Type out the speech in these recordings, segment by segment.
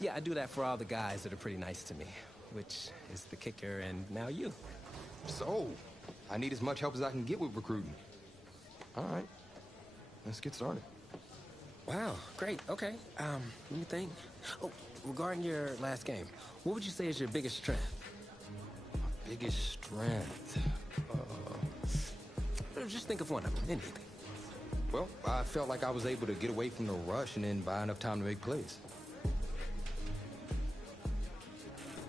Yeah, I do that for all the guys that are pretty nice to me, which is the kicker and now you. So, I need as much help as I can get with recruiting. All right, let's get started. Wow, great, okay. Let me think. Oh, regarding your last game, what would you say is your biggest strength? My biggest strength? Just think of one of them, anything. Well, I felt like I was able to get away from the rush and then buy enough time to make plays.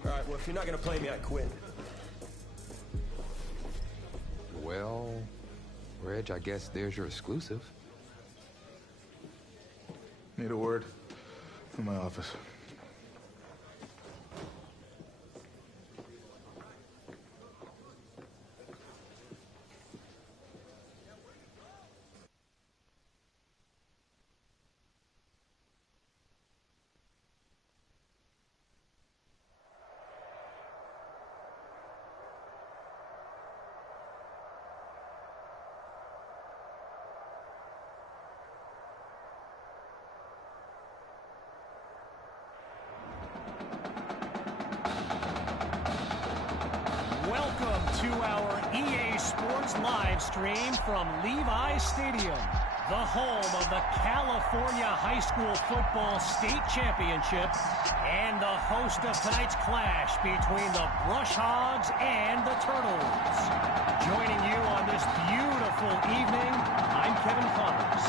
All right, well, if you're not gonna play me, I quit. Well, Reg, I guess there's your exclusive. Need a word in my office. Welcome to our EA Sports live stream from Levi's Stadium, the home of the California High School Football State Championship and the host of tonight's clash between the Brush Hogs and the Turtles. Joining you on this beautiful evening, I'm Kevin Connors.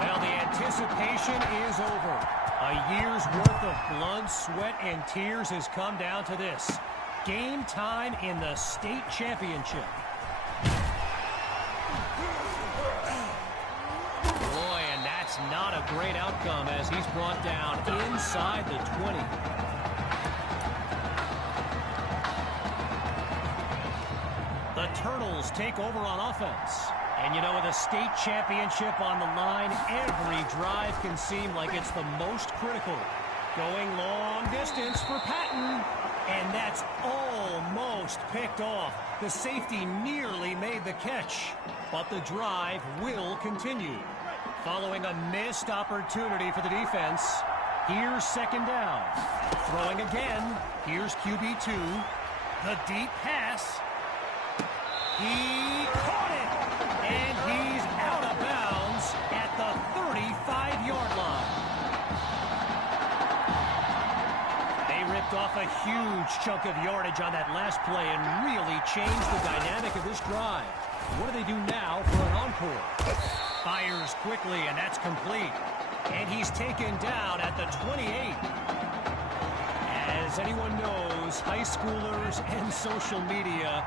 Well, the anticipation is over. A year's worth of blood, sweat, and tears has come down to this. Game time in the state championship. Boy, and that's not a great outcome as he's brought down inside the 20. The Turtles take over on offense. And, you know, with a state championship on the line, every drive can seem like it's the most critical. Going long distance for Patton, and that's almost picked off. The safety nearly made the catch, but the drive will continue. Following a missed opportunity for the defense, here's second down. Throwing again, here's QB2. The deep pass. He caught it! And he's out of bounds at the 35-yard line. They ripped off a huge chunk of yardage on that last play and really changed the dynamic of this drive. What do they do now for an encore? Fires quickly, and that's complete. And he's taken down at the 28. As anyone knows, high schoolers and social media,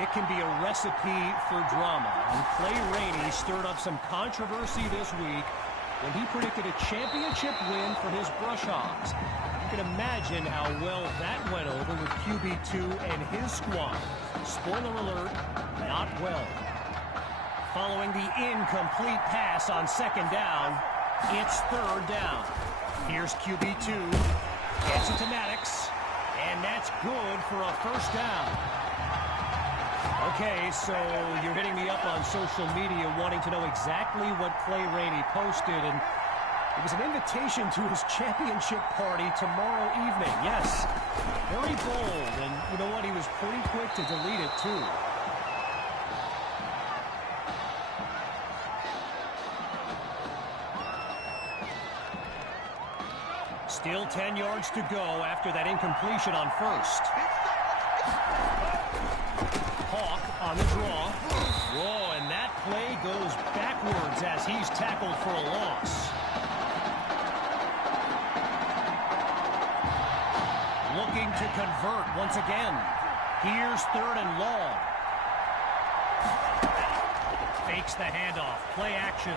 it can be a recipe for drama, and Clay Rainey stirred up some controversy this week when he predicted a championship win for his Brush Hogs. You can imagine how well that went over with QB2 and his squad. Spoiler alert, not well. Following the incomplete pass on second down, it's third down. Here's QB2, gets it to Maddox, and that's good for a first down. Okay, so you're hitting me up on social media wanting to know exactly what Clay Rainey posted, and it was an invitation to his championship party tomorrow evening. Yes, very bold, and you know what? He was pretty quick to delete it, too. Still 10 yards to go after that incompletion on first. Hawk on the draw. Whoa, and that play goes backwards as he's tackled for a loss. Looking to convert once again. Here's third and long. Fakes the handoff. Play action.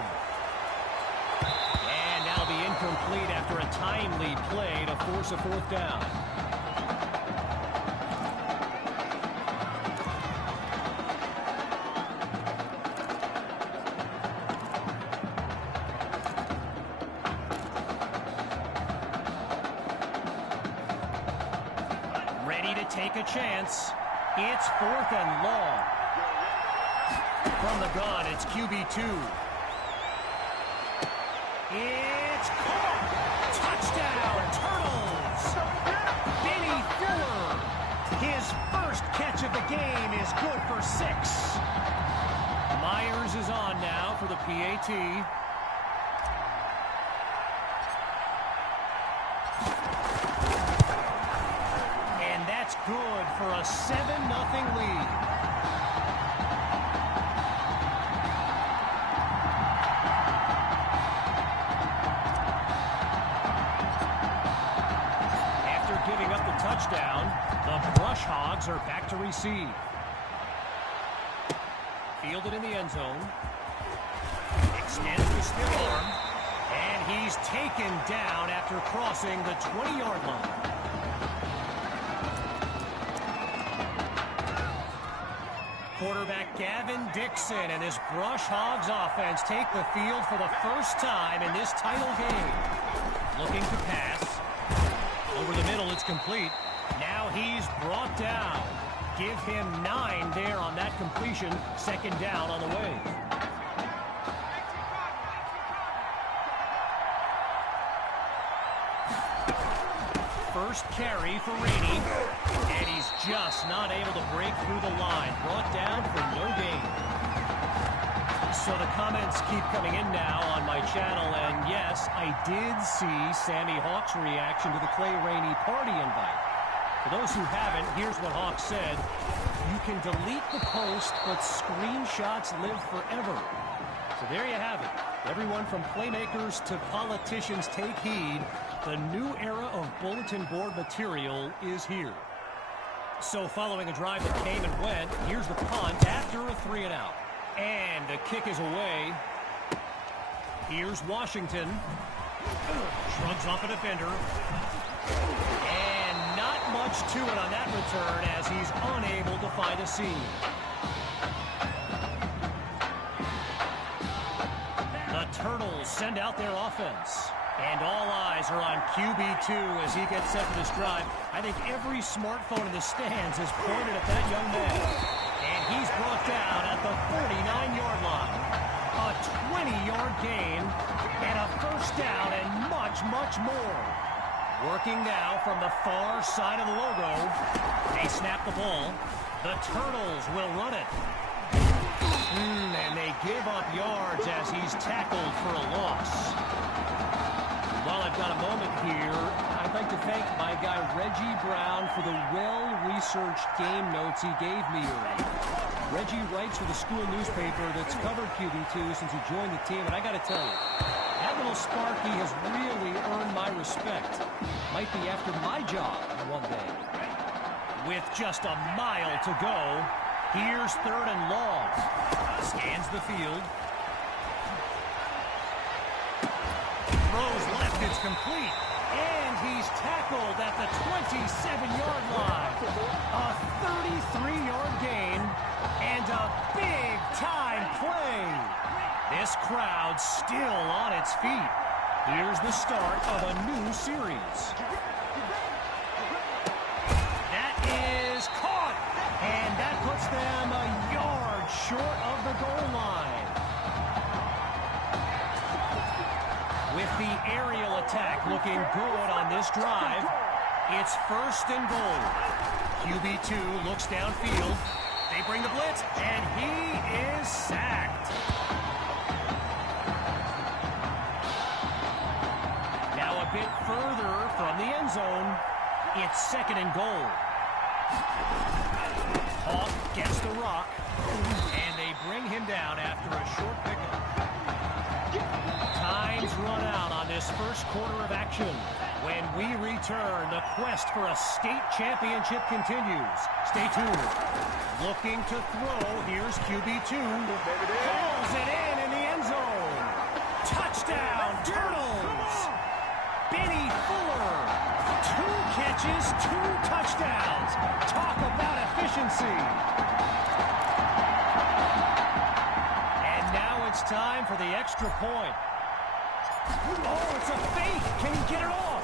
And that'll be incomplete after a timely play to force a fourth down. Take a chance. It's fourth and long. From the gun, it's QB2. It's catch of the game is good for 6. Myers is on now for the PAT. And that's good for a 7-0 lead. Giving up the touchdown, the Brush Hogs are back to receive. Fielded in the end zone. Extends the stiff arm. And he's taken down after crossing the 20-yard line. Quarterback Gavin Dixon and his Brush Hogs offense take the field for the first time in this title game. Looking to pass. Over the middle, it's complete. Now he's brought down. Give him 9 there on that completion. Second down on the way. First carry for Rainey. And he's just not able to break through the line. Brought down for no gain. So the comments keep coming in now on my channel, and yes, I did see Sammy Hawk's reaction to the Clay Rainey party invite. For those who haven't, here's what Hawk said. You can delete the post, but screenshots live forever. So there you have it. Everyone from playmakers to politicians, take heed. The new era of bulletin board material is here. So following a drive that came and went, here's the punt after a 3-and-out. And the kick is away. Here's Washington. Shrugs off a defender. And not much to it on that return as he's unable to find a seam. The Turtles send out their offense. And all eyes are on QB2 as he gets set for this drive. I think every smartphone in the stands is pointed at that young man. And he's brought down at the 49-yard line. A 20-yard gain and a first down and much, much more. Working now from the far side of the logo. They snap the ball. The Turtles will run it. And they give up yards as he's tackled for a loss. While I've got a moment here, I'd like to thank my guy Reggie Brown for the well-researched game notes he gave me earlier. Reggie writes for the school newspaper that's covered QB2 since he joined the team, and I got to tell you, that little Sparky has really earned my respect. Might be after my job one day. With just a mile to go, here's 3rd and long. Scans the field. Throws left, it's complete. And he's tackled at the 27-yard line. A 33-yard gain and a big-time play. This crowd still on its feet. Here's the start of a new series. That is caught. And that puts them a yard short of the goal line. With the aerial attack looking good on this drive, it's 1st and goal. QB2 looks downfield. They bring the blitz, and he is sacked. Now a bit further from the end zone, it's 2nd and goal. Hawk gets the rock, and they bring him down after a short pickup. Time's run out on this first quarter of action. When we return, the quest for a state championship continues. Stay tuned. Looking to throw, here's QB2. Hauls it in the end zone. Touchdown, Turtles! Benny Fuller. 2 catches, 2 touchdowns. Talk about efficiency. And now it's time for the extra point. Oh, it's a fake. Can he get it off?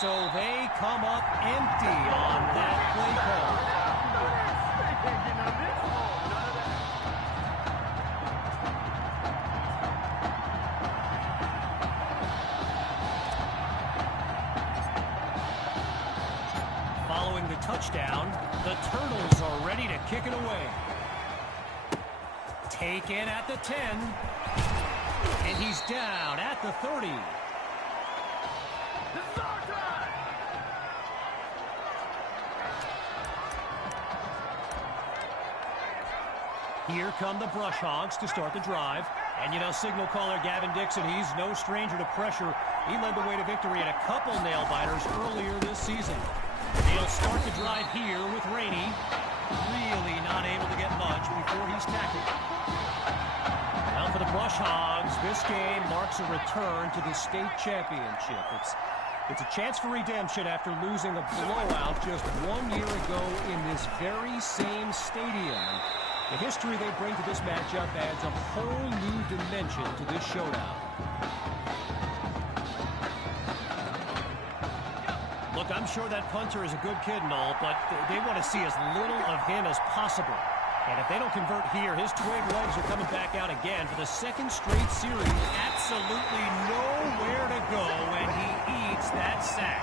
So they come up empty on that play call. Following the touchdown, The Turtles are ready to kick it away. Taken at the 10. And he's down at the 30. Here come the Brush Hogs to start the drive. And, you know, signal caller Gavin Dixon, he's no stranger to pressure. He led the way to victory in a couple nail-biters earlier this season. They'll start the drive here with Rainey. Really not able to get much before he's tackled. Now for the Brush Hogs, this game marks a return to the state championship. It's a chance for redemption after losing a blowout just 1 year ago in this very same stadium. The history they bring to this matchup adds a whole new dimension to this showdown. Look, I'm sure that punter is a good kid and all, but they want to see as little of him as possible. And if they don't convert here, his twig legs are coming back out again for the second straight series. Absolutely nowhere to go, and he eats that sack.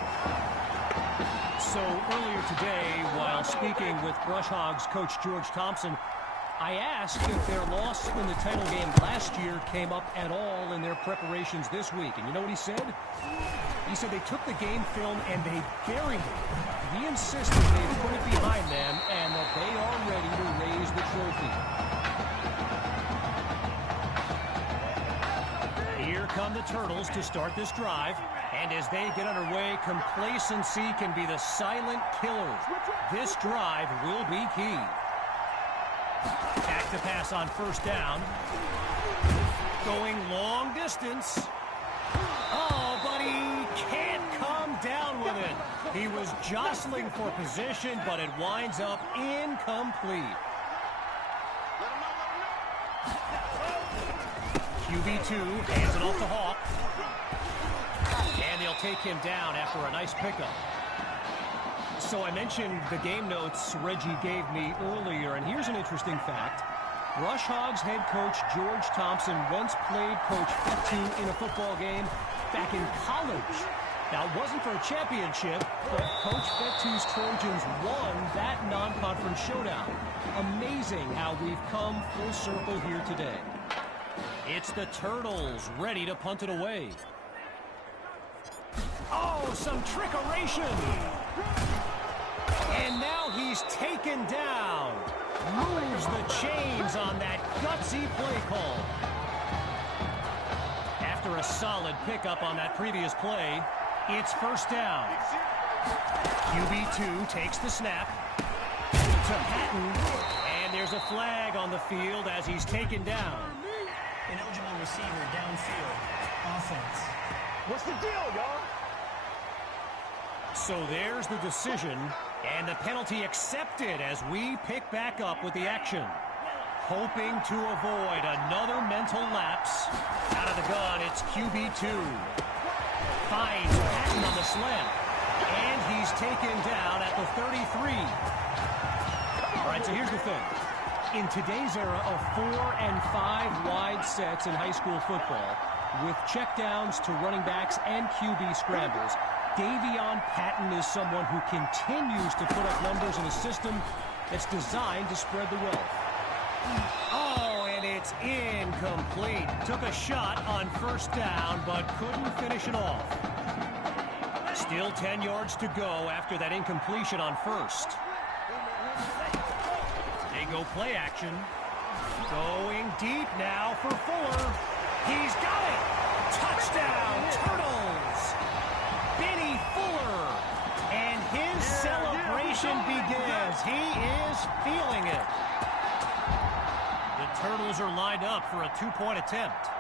So earlier today, while speaking with Brush Hogs coach George Thompson, I asked if their loss in the title game last year came up at all in their preparations this week. And you know what he said? He said they took the game film and they buried it. He insisted they put it behind them and that they are ready to raise the trophy. Here come the Turtles to start this drive. And as they get underway, complacency can be the silent killer. This drive will be key. Back to pass on first down. Going long distance. Oh, but he can't come down with it. He was jostling for position, but it winds up incomplete. QB2 hands it off to Hawk. And they'll take him down after a nice pickup. So I mentioned the game notes Reggie gave me earlier, and here's an interesting fact. Brush Hogs head coach George Thompson once played Coach Fettu in a football game back in college. Now, it wasn't for a championship, but Coach Fettu's Trojans won that non-conference showdown. Amazing how we've come full circle here today. It's the Turtles ready to punt it away. Oh, some trickeration. And now he's taken down. Moves the chains on that gutsy play call. After a solid pickup on that previous play, it's first down. QB2 takes the snap to Patton. And there's a flag on the field as he's taken down. Ineligible receiver downfield. Offense. What's the deal, y'all? So there's the decision, and the penalty accepted as we pick back up with the action. Hoping to avoid another mental lapse. Out of the gun, it's QB2. Finds Patton on the slant, and he's taken down at the 33. All right, so here's the thing. In today's era of 4 and 5 wide sets in high school football, with checkdowns to running backs and QB scrambles, Davion Patton is someone who continues to put up numbers in a system that's designed to spread the wealth. Oh, and it's incomplete. Took a shot on first down, but couldn't finish it off. Still 10 yards to go after that incompletion on first. They go play action. Going deep now for Fuller. He's got it! Touchdown, Turtles! Benny Fuller, and his celebration begins. He is feeling it. The Turtles are lined up for a two-point attempt.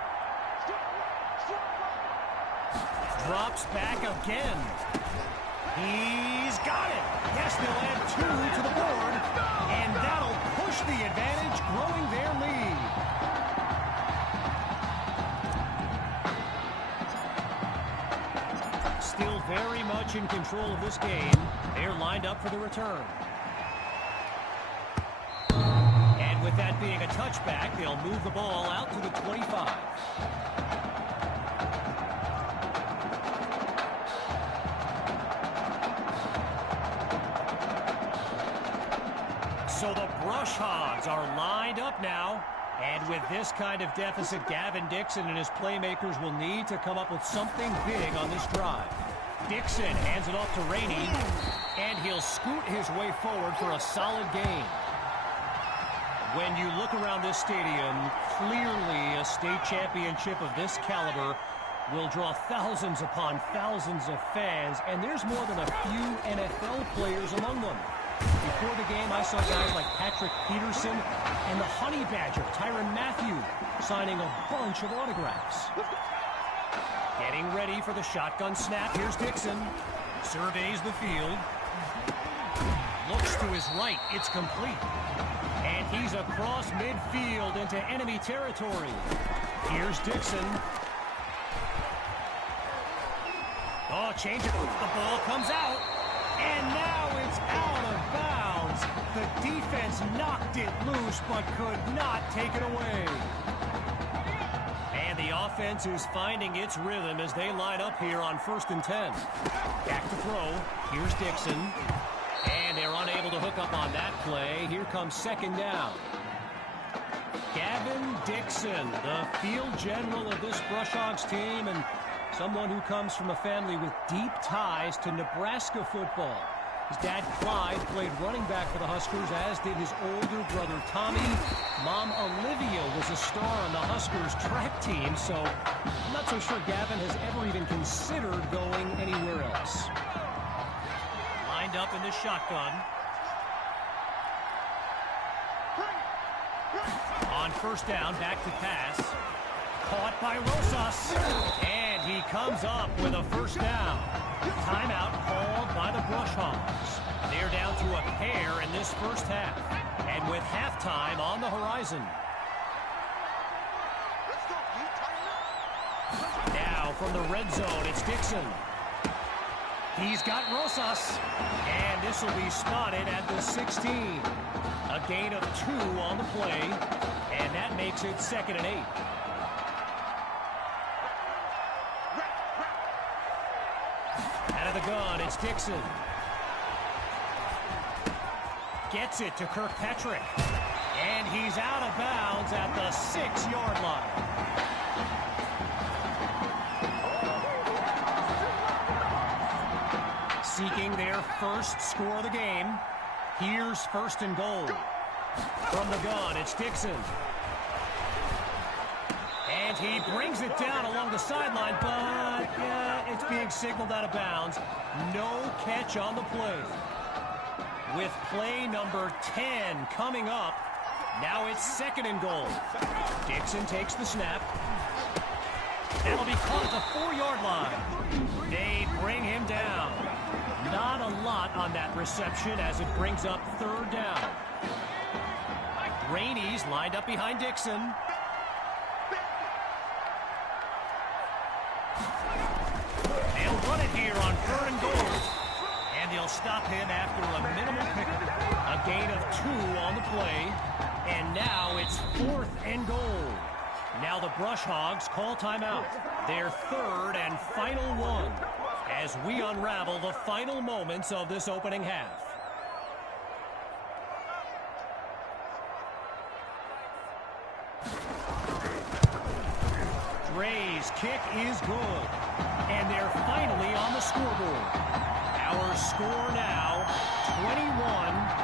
Drops back again. He's got it. Yes, they'll add 2 to the board, and that'll push the advantage, growing their lead. Still very much in control of this game. They're lined up for the return. And with that being a touchback, they'll move the ball out to the 25. So the Brush Hogs are lined up now. And with this kind of deficit, Gavin Dixon and his playmakers will need to come up with something big on this drive. Dixon hands it off to Rainey, and he'll scoot his way forward for a solid gain. When you look around this stadium, clearly a state championship of this caliber will draw thousands upon thousands of fans, and there's more than a few NFL players among them. Before the game, I saw guys like Patrick Peterson and the Honey Badger, Tyrann Mathieu, signing a bunch of autographs. Getting ready for the shotgun snap. Here's Dixon. Surveys the field. Looks to his right. It's complete. And he's across midfield into enemy territory. Here's Dixon. Oh, change it. The ball comes out. And now it's out of bounds. The defense knocked it loose but could not take it away. And the offense is finding its rhythm as they line up here on 1st and 10. Back to throw. Here's Dixon. And they're unable to hook up on that play. Here comes 2nd down. Gavin Dixon, the field general of this Brush Hogs team, and someone who comes from a family with deep ties to Nebraska football. His dad, Clyde, played running back for the Huskers, as did his older brother, Tommy. Mom, Olivia, was a star on the Huskers track team, so I'm not so sure Gavin has ever even considered going anywhere else. Lined up in the shotgun. On 1st down, back to pass. Caught by Rosas. And he comes up with a 1st down. Timeout called by the Brush Hogs. They're down to a pair in this 1st half. And with halftime on the horizon. Now from the red zone, it's Dixon. He's got Rosas. And this will be spotted at the 16. A gain of 2 on the play. And that makes it 2nd and 8. Out of the gun, it's Dixon. Gets it to Kirkpatrick. And he's out of bounds at the 6-yard line. Seeking their first score of the game. Here's 1st and goal. From the gun, it's Dixon. And he brings it down along the sideline, but it's being signaled out of bounds. No catch on the play. With play number 10 coming up, now it's 2nd and goal. Dixon takes the snap. That'll be caught at the 4-yard line. They bring him down. Not a lot on that reception as it brings up 3rd down. Rainey's lined up behind Dixon. They'll run it here on 3rd and goal. And they'll stop him after a minimal pickup. A gain of 2 on the play. And now it's 4th and goal. Now the Brush Hogs call timeout. Their 3rd and final one, as we unravel the final moments of this opening half. Dre's kick is good. And they're finally on the scoreboard. Our score now,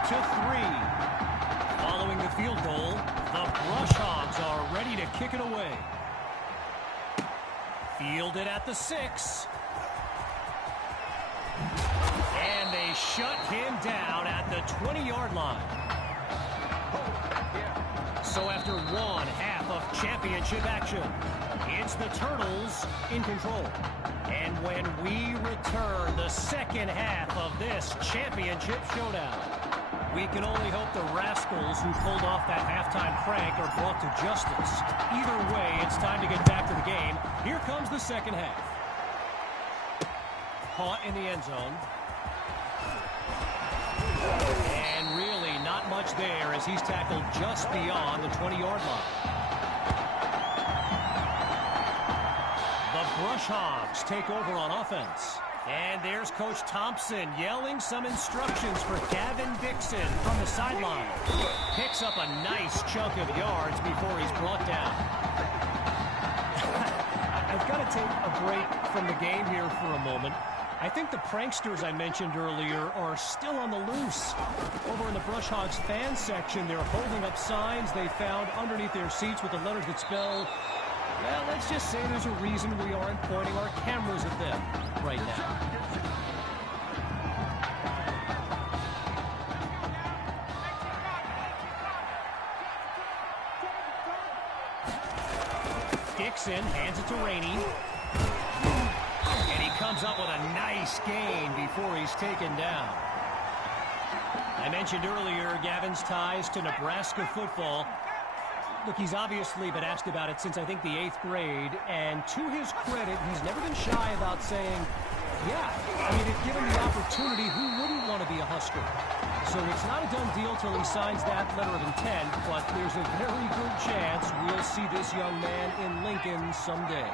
21-3. Following the field goal, the Brush Hogs are ready to kick it away. Fielded at the 6. And they shut him down at the 20-yard line. So after 1 half of championship action, it's the Turtles in control. And when we return the 2nd half of this championship showdown, we can only hope the rascals who pulled off that halftime prank are brought to justice. Either way, it's time to get back to the game. Here comes the 2nd half. Caught in the end zone. And really not much there as he's tackled just beyond the 20-yard line. The Brush Hogs take over on offense. And there's Coach Thompson yelling some instructions for Gavin Dixon from the sideline. Picks up a nice chunk of yards before he's brought down. I've got to take a break from the game here for a moment. I think the pranksters I mentioned earlier are still on the loose. Over in the Brush Hogs fan section, they're holding up signs they found underneath their seats with the letters that spell, well, let's just say there's a reason we aren't pointing our cameras at them right now. Dixon hands it to Rainey. And he comes up with a nice gain before he's taken down. I mentioned earlier Gavin's ties to Nebraska football. Look, he's obviously been asked about it since, I think, the 8th grade. And to his credit, he's never been shy about saying, yeah, I mean, if given the opportunity, who wouldn't want to be a Husker? So it's not a done deal till he signs that letter of intent, but there's a very good chance we'll see this young man in Lincoln someday.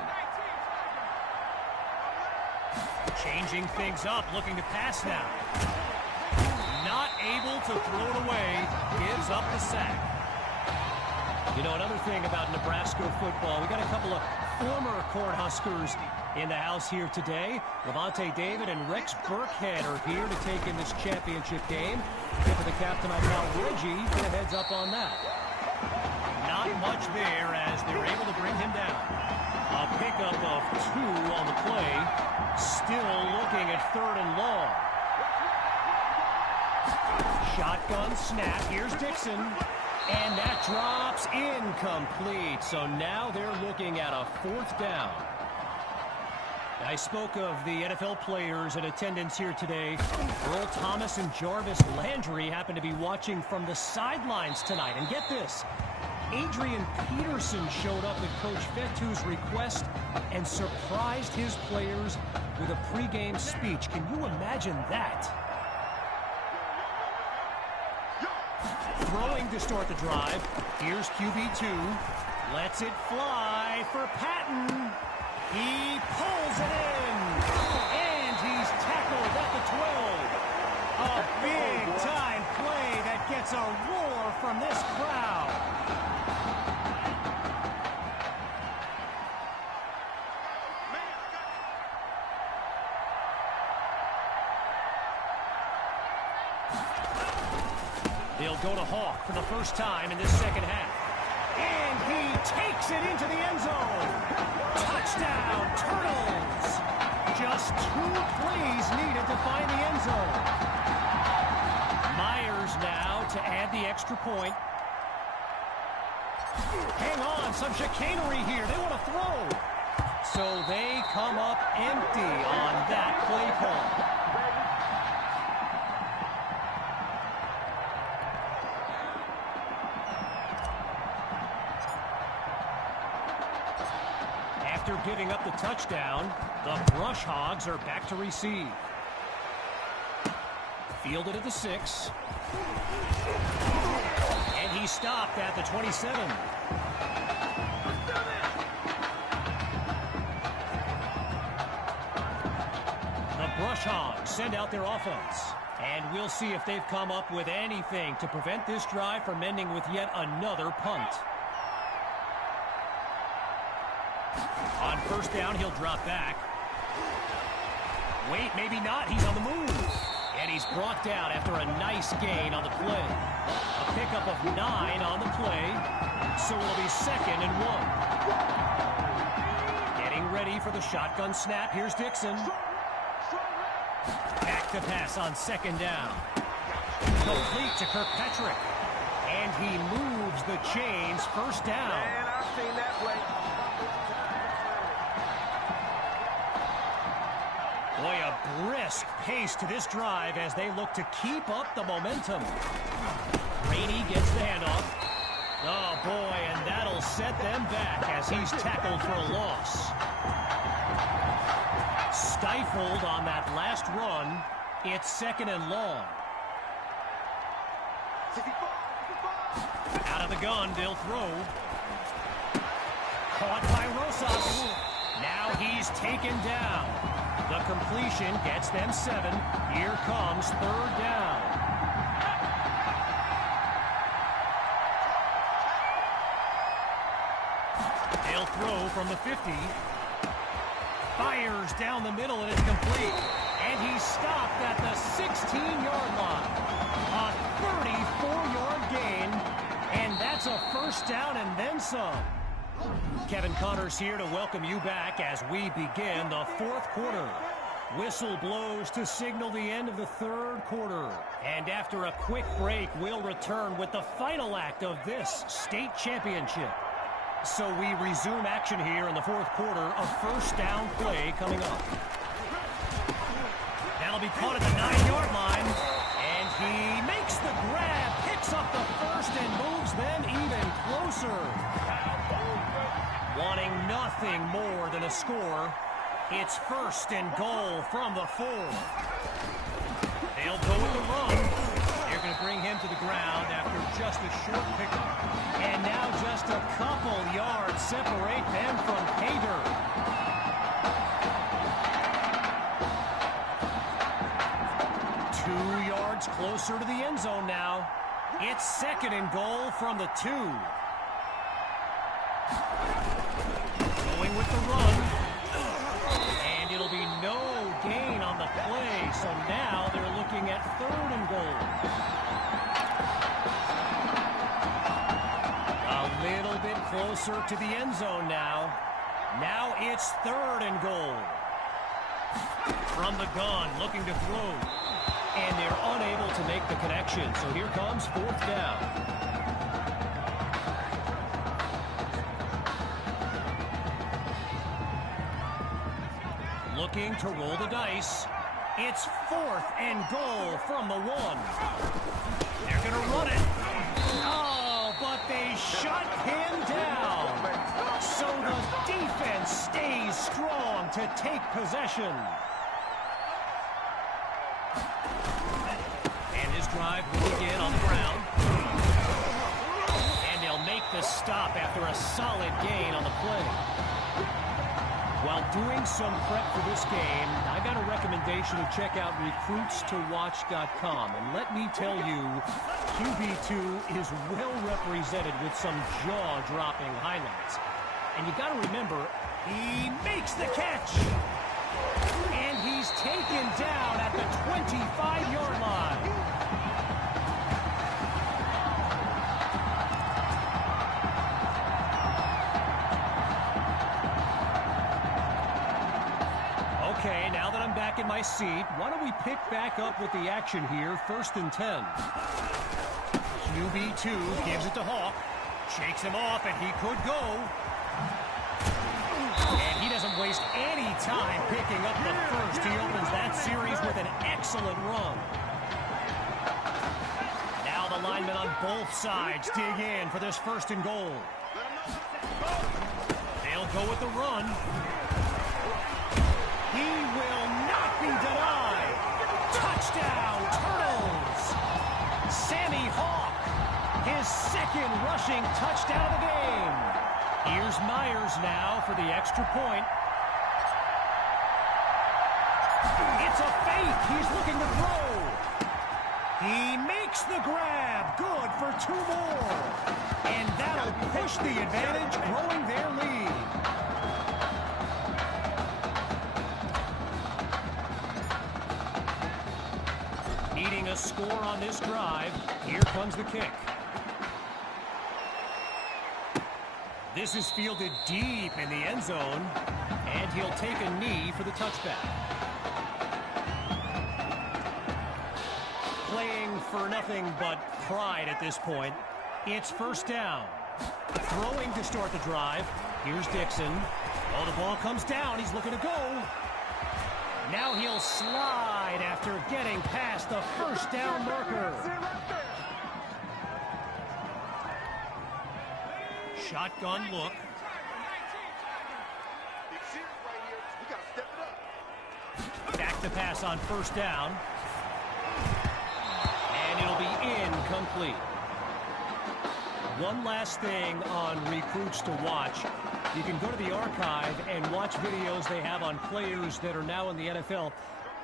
Changing things up, looking to pass now. Not able to throw it away, gives up the sack. You know, another thing about Nebraska football, we got a couple of former Cornhuskers in the house here today. Levante David and Rex Burkhead are here to take in this championship game. Tip of the captain, I found Reggie. Get a heads up on that. Not much there as they're able to bring him down. A pickup of 2 on the play. Still looking at 3rd and long. Shotgun snap. Here's Dixon. And that drops incomplete. So now they're looking at a 4th down. I spoke of the NFL players in attendance here today. Earl Thomas and Jarvis Landry happen to be watching from the sidelines tonight. And get this, Adrian Peterson showed up at Coach Fetu's request and surprised his players with a pregame speech. Can you imagine that? Throwing to start the drive. Here's QB2. Lets it fly for Patton. He pulls it in. And he's tackled at the 12. A big-time play that gets a roar from this crowd. They'll go to Hawk for the first time in this second half. And he takes it into the end zone. Touchdown, Turtles. Just 2 plays needed to find the end zone. Myers now to add the extra point. Hang on, some chicanery here. They want to throw. So they come up empty on that play call. After giving up the touchdown, the Brush Hogs are back to receive. Fielded at the 6. And he stopped at the 27. The Brush Hogs send out their offense. And we'll see if they've come up with anything to prevent this drive from ending with yet another punt. On first down, he'll drop back. Wait, maybe not. He's on the move. And he's brought down after a nice gain on the play. A pickup of 9 on the play. So it'll be 2nd and 1. Getting ready for the shotgun snap. Here's Dixon. Back to pass on 2nd down. Complete to Kirkpatrick. And he moves the chains. First down. Man, I've seen that play. Boy, a brisk pace to this drive as they look to keep up the momentum. Rainey gets the handoff. Oh, boy, and that'll set them back as he's tackled for a loss. Stifled on that last run. It's 2nd and long. Out of the gun, they'll throw. Caught by Rosas. Now he's taken down. The completion gets them 7. Here comes 3rd down. They'll throw from the 50. Fires down the middle and it's complete. And he's stopped at the 16-yard line. A 34-yard gain. And that's a 1st down and then some. Kevin Connors here to welcome you back as we begin the 4th quarter. Whistle blows to signal the end of the 3rd quarter. And after a quick break, we'll return with the final act of this state championship. So we resume action here in the 4th quarter. A 1st down play coming up. That'll be caught at the 9-yard line. And he makes the grab, picks up the 1st, and moves them even closer. Wanting nothing more than a score, it's 1st and goal from the 4. They'll go with the run. They're going to bring him to the ground after just a short pickup. And now just a couple yards separate them from pay dirt. Closer to the end zone now. It's 2nd and goal from the 2. Going with the run. And it'll be no gain on the play. So now they're looking at 3rd and goal. A little bit closer to the end zone now. Now it's 3rd and goal. From the gun, looking to throw. And they're unable to make the connection. So here comes 4th down. Looking to roll the dice. It's 4th and goal from the 1. They're going to run it. Oh, but they shut him down. So the defense stays strong to take possession. Drive will begin on the ground. And they'll make the stop after a solid gain on the play. While doing some prep for this game, I got a recommendation to check out recruitstowatch.com. And let me tell you, QB2 is well represented with some jaw-dropping highlights. And you got to remember, he makes the catch. And he's taken down at the 25-yard line. Okay, now that I'm back in my seat, why don't we pick back up with the action here, 1st and 10. QB2 gives it to Hawk, shakes him off, and he could go. And he doesn't waste any time picking up the 1st. He opens that series with an excellent run. Now the linemen on both sides dig in for this 1st and goal. They'll go with the run. He will not be denied. Touchdown, Turtles. Sammy Hawk, his 2nd rushing touchdown of the game. Here's Myers now for the extra point. It's a fake. He's looking to throw. He makes the grab. Good for 2 more. And that'll push the advantage, growing their lead. Needing a score on this drive. Here comes the kick. This is fielded deep in the end zone, and he'll take a knee for the touchback. Playing for nothing but pride at this point. It's 1st down. Throwing to start the drive. Here's Dixon. Oh, the ball comes down. He's looking to go. Now he'll slide after getting past the 1st down marker. Shotgun look. Back to pass on 1st down. And it'll be incomplete. One last thing on recruits to watch. You can go to the archive and watch videos they have on players that are now in the NFL.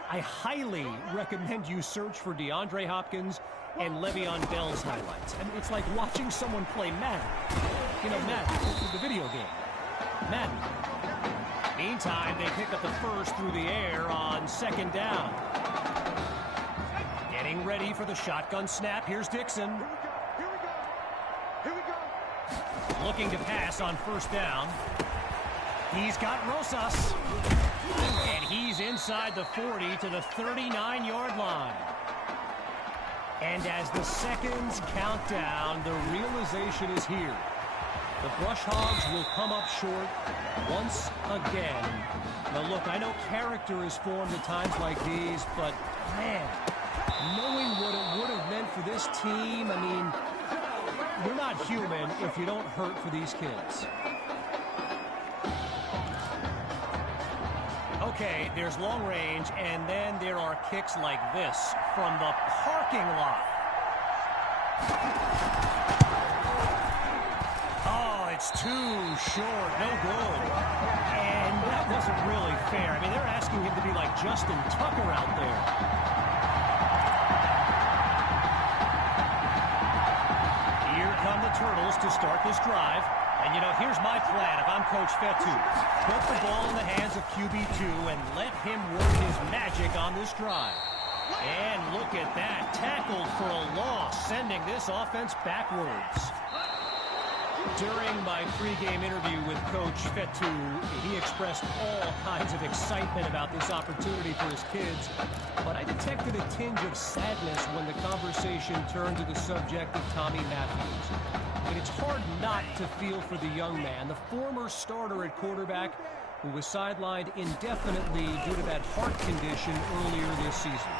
I highly recommend you search for DeAndre Hopkins and Le'Veon Bell's highlights. I mean, it's like watching someone play Madden. You know, Madden, the video game. Madden. Meantime, they pick up the first through the air on second down. Getting ready for the shotgun snap. Here's Dixon. Here we go. Looking to pass on first down. He's got Rosas. And he's inside the 40 to the 39-yard line. And as the seconds count down, the realization is here. The Brush Hogs will come up short once again. Now, look, I know character is formed at times like these, but, man, knowing what it would have meant for this team, I mean, you're not human if you don't hurt for these kids. Okay, there's long range, and then there are kicks like this from the parking lot. Oh, it's too short. No good. And that wasn't really fair. I mean, they're asking him to be like Justin Tucker out there. Here come the Turtles to start this drive. And, you know, here's my plan if I'm Coach Fetu. Put the ball in the hands of QB2 and let him work his magic on this drive. And look at that. Tackled for a loss, sending this offense backwards. During my pregame interview with Coach Fetu, he expressed all kinds of excitement about this opportunity for his kids. But I detected a tinge of sadness when the conversation turned to the subject of Tommy Matthews. But it's hard not to feel for the young man, the former starter at quarterback who was sidelined indefinitely due to that heart condition earlier this season.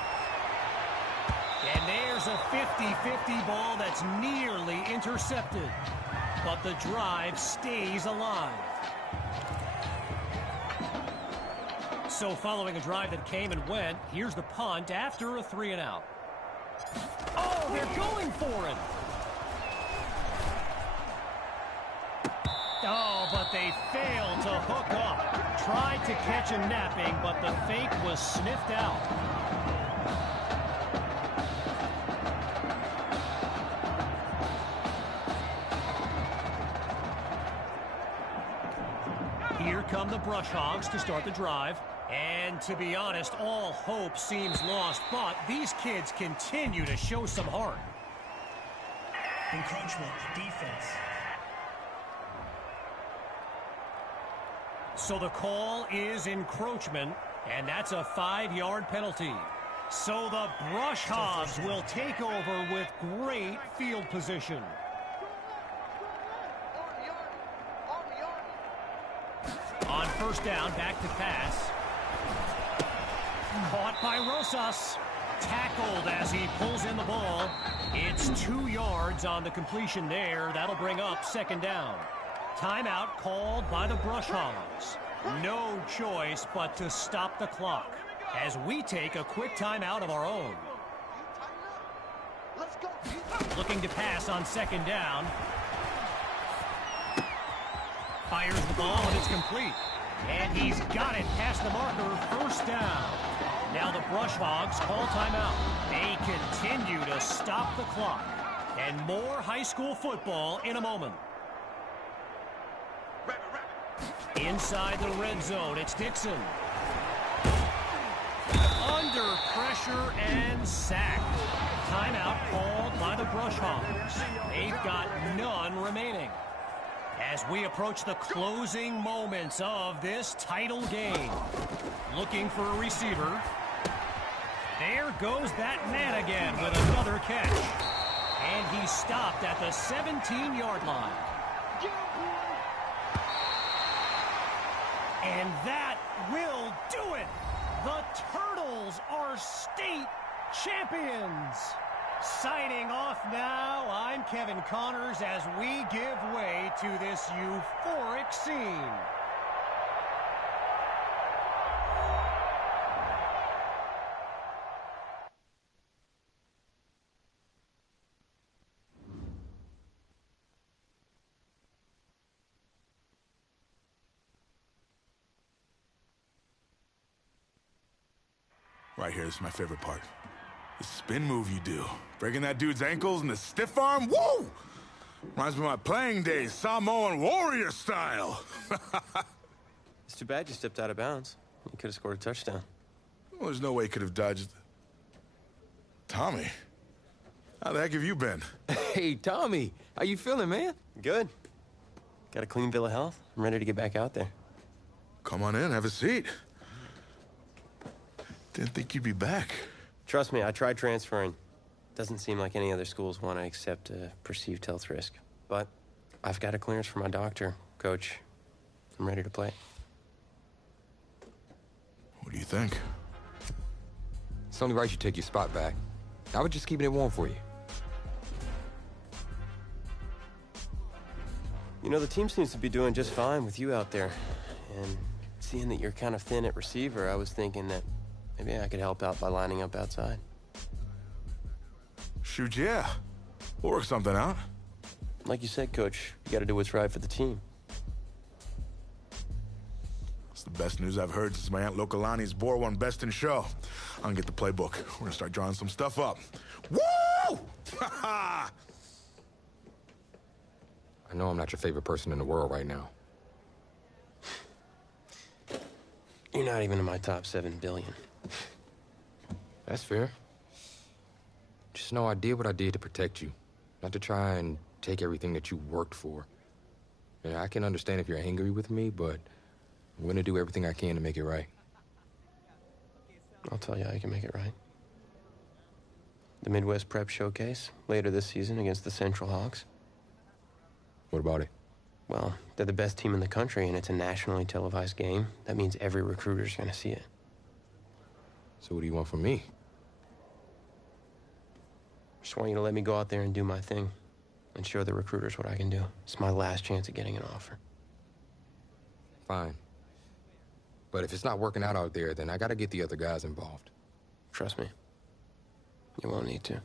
And there's a 50-50 ball that's nearly intercepted. But the drive stays alive. So following a drive that came and went, here's the punt after a 3-and-out. Oh, they're going for it. Oh, but they failed to hook up. Tried to catch a napping, but the fake was sniffed out. Here come the Brush Hogs to start the drive. And to be honest, all hope seems lost, but these kids continue to show some heart. Encroachment, defense. So the call is encroachment, and that's a 5-yard penalty. So the Brush Hogs will take over with great field position. On first down, back to pass. Caught by Rosas. Tackled as he pulls in the ball. It's 2 yards on the completion there. That'll bring up second down. Timeout called by the Brush Hogs. No choice but to stop the clock as we take a quick timeout of our own. Looking to pass on second down. Fires the ball and it's complete. And he's got it past the marker, first down. Now the Brush Hogs call timeout. They continue to stop the clock. And more high school football in a moment. Inside the red zone, it's Dixon. Under pressure and sacked. Timeout called by the Brush Hogs. They've got none remaining. As we approach the closing moments of this title game. Looking for a receiver. There goes that man again with another catch. And he stopped at the 17-yard line. And that will do it. The Turtles are state champions. Signing off now, I'm Kevin Connors as we give way to this euphoric scene. Right here, this is my favorite part. The spin move you do. Breaking that dude's ankles and the stiff arm, woo! Reminds me of my playing days, Samoan warrior style. It's too bad you stepped out of bounds. You could have scored a touchdown. Well, there's no way he could have dodged. Tommy, how the heck have you been? Hey, Tommy, how you feeling, man? Good. Got a clean bill of health. I'm ready to get back out there. Come on in, have a seat. Didn't think you'd be back. Trust me, I tried transferring. Doesn't seem like any other schools want to accept a perceived health risk. But I've got a clearance from my doctor, Coach. I'm ready to play. What do you think? It's only right you take your spot back. I was just keeping it warm for you. You know, the team seems to be doing just fine with you out there. And seeing that you're kind of thin at receiver, I was thinking that maybe I could help out by lining up outside. Shoot, yeah. We'll work something out. Like you said, Coach, you got to do what's right for the team. It's the best news I've heard since my Aunt Lokalani's Boar won Best in Show. I'm gonna get the playbook. We're gonna start drawing some stuff up. Woo! I know I'm not your favorite person in the world right now. You're not even in my top 7 billion. That's fair. Just know I did what I did to protect you, not to try and take everything that you worked for. Yeah, I can understand if you're angry with me, but I'm gonna do everything I can to make it right. I'll tell you how you can make it right. The Midwest Prep Showcase, later this season against the Central Hawks. What about it? Well, they're the best team in the country, and it's a nationally televised game. That means every recruiter's gonna see it. So what do you want from me? Just want you to let me go out there and do my thing and show the recruiters what I can do. It's my last chance at getting an offer. Fine. But if it's not working out there, then I gotta get the other guys involved. Trust me, you won't need to.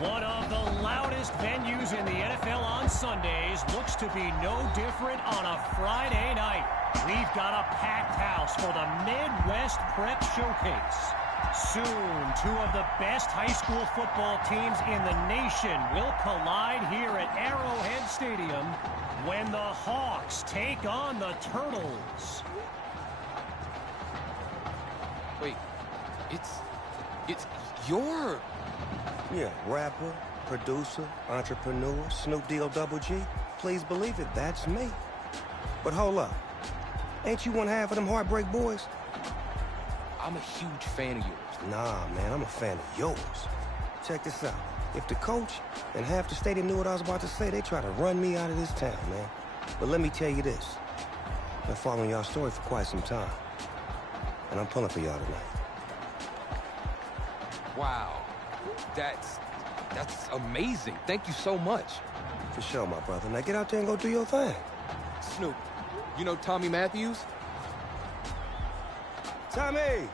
One of the loudest venues in the NFL on Sundays looks to be no different on a Friday night. We've got a packed house for the Midwest Prep Showcase. Soon, 2 of the best high school football teams in the nation will collide here at Arrowhead Stadium when the Hawks take on the Turtles. Wait, it's your... Yeah, rapper, producer, entrepreneur, Snoop D-O double G. Please believe it, that's me. But hold up. Ain't you one half of them Heartbreak Boys? I'm a huge fan of yours. Nah, man, I'm a fan of yours. Check this out. If the coach and half the stadium knew what I was about to say, they try to run me out of this town, man. But let me tell you this. I've been following y'all story for quite some time. And I'm pulling for y'all tonight. Wow. That's amazing. Thank you so much. For sure, my brother. Now get out there and go do your thing. Snoop, you know Tommy Matthews? Tommy!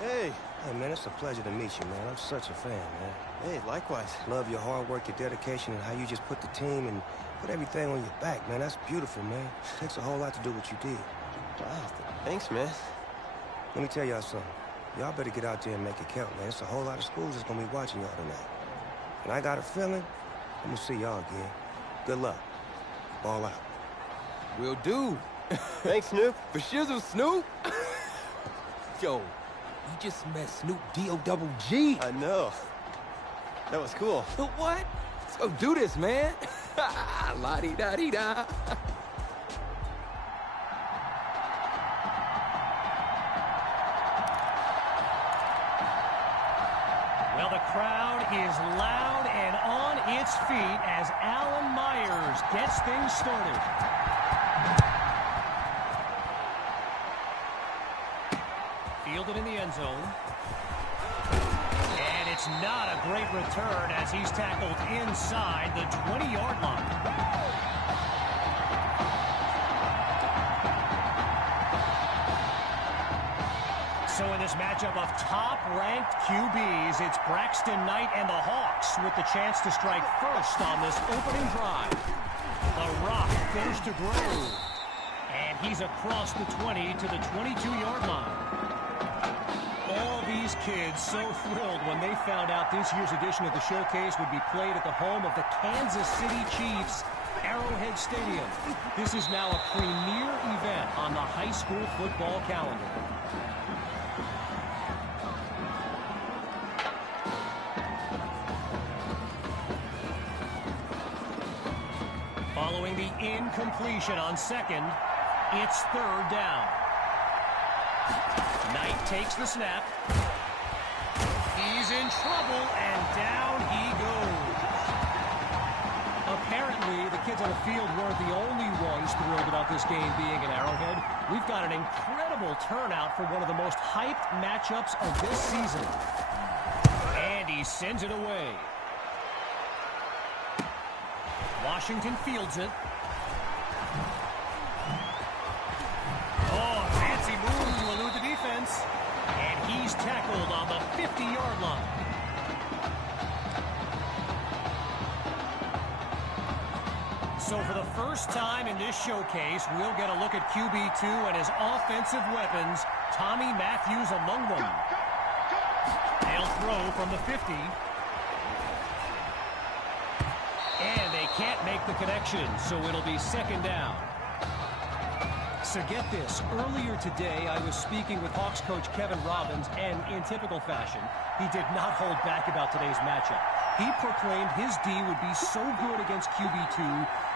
Hey, man, it's a pleasure to meet you, man. I'm such a fan, man. Hey, likewise. Love your hard work, your dedication, and how you just put the team and put everything on your back, man. That's beautiful, man. It takes a whole lot to do what you did. Wow, thanks, man. Let me tell y'all something. Y'all better get out there and make it count, man. It's a whole lot of schools that's gonna be watching y'all tonight. And I got a feeling I'm gonna see y'all again. Good luck. Ball out. Will do. Thanks, Snoop. For shizzle, Snoop. Yo, you just met Snoop D-O double G. I know. That was cool. What? Let's go do this, man. La-di-da-di-da. Well, the crowd is loud and on its feet as Alan Myers gets things started. Fielded in the end zone. And It's not a great return as he's tackled inside the 20-yard line. So in this matchup of top-ranked QBs, it's Braxton Knight and the Hawks with the chance to strike first on this opening drive. The rock goes to Grove, and he's across the 20 to the 22-yard line. All these kids so thrilled when they found out this year's edition of the showcase would be played at the home of the Kansas City Chiefs, Arrowhead Stadium. This is now a premier event on the high school football calendar. Following the incompletion on second, it's third down. Knight takes the snap. He's in trouble, and down he goes. Apparently, the kids on the field weren't the only ones thrilled about this game being at Arrowhead. We've got an incredible turnout for one of the most hyped matchups of this season. And he sends it away. Washington fields it. Oh, fancy move to elude the defense. And he's tackled on the 50-yard line. So for the first time in this showcase, we'll get a look at QB2 and his offensive weapons, Tommy Matthews among them. They'll throw from the 50. And they can't make the connection, so it'll be second down. So get this, earlier today I was speaking with Hawks coach Kevin Robbins, and in typical fashion, he did not hold back about today's matchup. He proclaimed his D would be so good against QB2,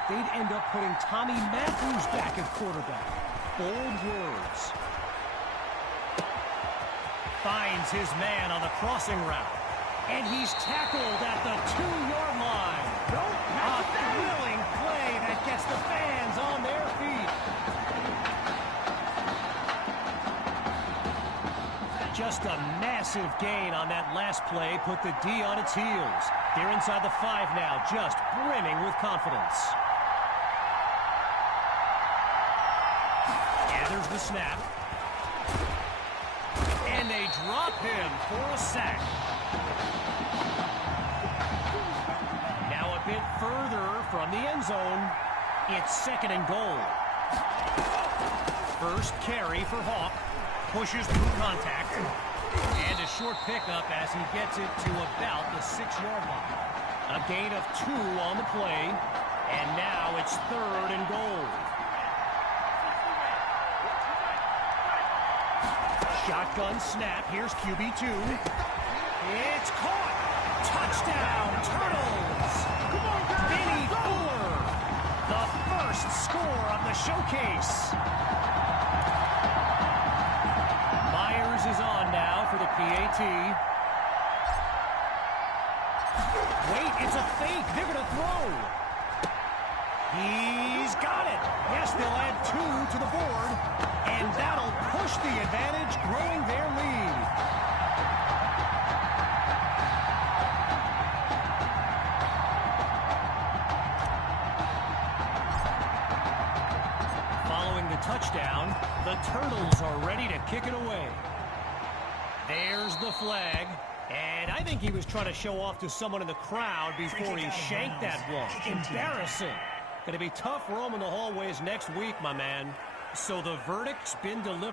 they'd end up putting Tommy Matthews back at quarterback. Bold words. Finds his man on the crossing route. And he's tackled at the 2-yard line. A thrilling play that gets the fans on their feet. Just a massive gain on that last play put the D on its heels. They're inside the 5 now, just brimming with confidence. Gathers the snap. And they drop him for a sack. Now a bit further from the end zone. It's second and goal. First carry for Hawk. Pushes through contact. And a short pickup as he gets it to about the 6-yard line. A gain of 2 on the play. And now it's third and goal. Shotgun snap. Here's QB2. It's caught. Touchdown, Turtles. Benny Fuller. The first score of the showcase. Myers is on now for the PAT. Wait, it's a fake. They're going to throw. He's got it. Yes, they'll add 2 to the board. And that'll push the advantage, growing their lead. Following the touchdown, the Turtles are ready to kick it away. There's the flag. And I think he was trying to show off to someone in the crowd before he shanked that one. Embarrassing. Going to be tough roaming the hallways next week, my man. So the verdict's been delivered.